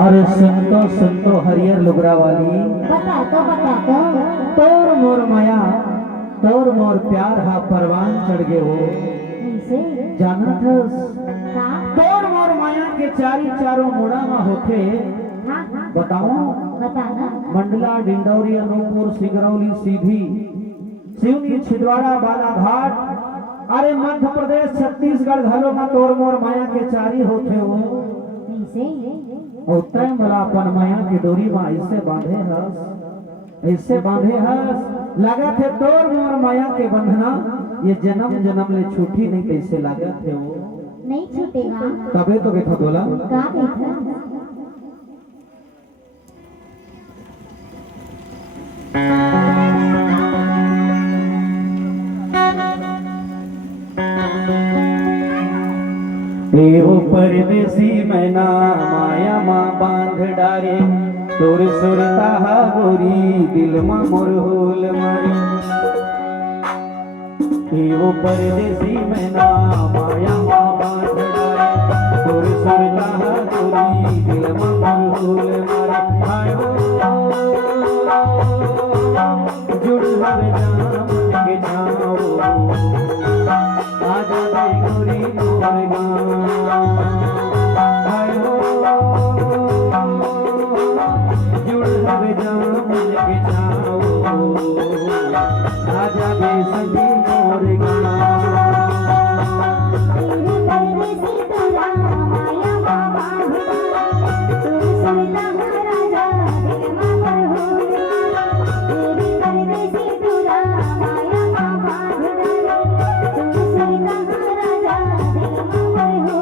अरे सुन तो हरियर लुगरा वाली बता तो तोर मोर माया तोर मोर प्यार हा परवान चढ़ गए हो ऐसे जाना था का तोर मोर माया के चारी चारों मुड़ा में होके हाँ बताओ बता ना मंडला डिंडौरी अनूपपुर सिगरौली सीधी सिवनी छिंदवाड़ा बालाघाट अरे मध्य प्रदेश छत्तीसगढ़ घलों में तोर मोर माया के चारी होते हो ऐसे उतरे मला अपन माया की डोरी में ऐसे बांधे हस लगा थे तोर मोर माया के बंधना ये जन्म जन्म ले छूटी नहीं कैसे लगा थे वो नहीं छूटेगा तबे तो देखो बोला का देखा एहो परदेसी मैना माया माँ बांध डारे तोर सुरता हा गोरी दिल मा मोर होल मरे एहो परदेसी मैना माया माँ बांध डारे तोर सुरता हा गोरी दिल मा मोर होल मरे हाय हो जुड़ हवे जाम के छाओ आजा बे गोरी मोर गाँव हाय हो जुड़ हवे जाम के छाओ आजा बे सभी मोर गाँव तेरे परदेसी तोरा माया बाबा तू सुनता राजा दिल में पर हो तेरे परदेसी तोरा माया बाबा तू सुनता राजा दिल में पर हो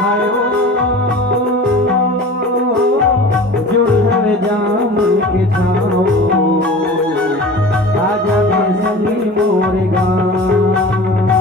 हाय हो जुड़ हवे जाम के छाओ आजा बे सभी मोर गाँव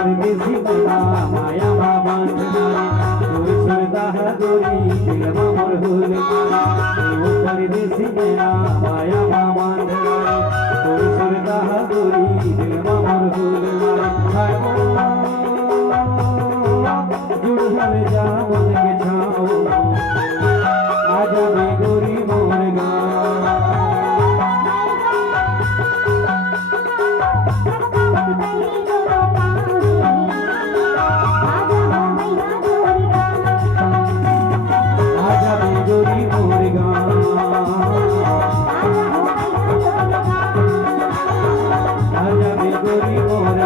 परदेसी मैना माया बाबा तोर सुरता गोरी दिल में मोर हुल ओ परदेसी मैना माया बाबा तोर सुरता गोरी दिल में मोर हुल जुड़ हवे जा मन के छाओ आजा बे गोरी मोर आजा बे गोरी मोर आजा बे गोरी मोर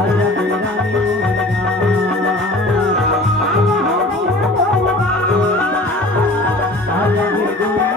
आजा बे रानी मोर आजा बे गोरी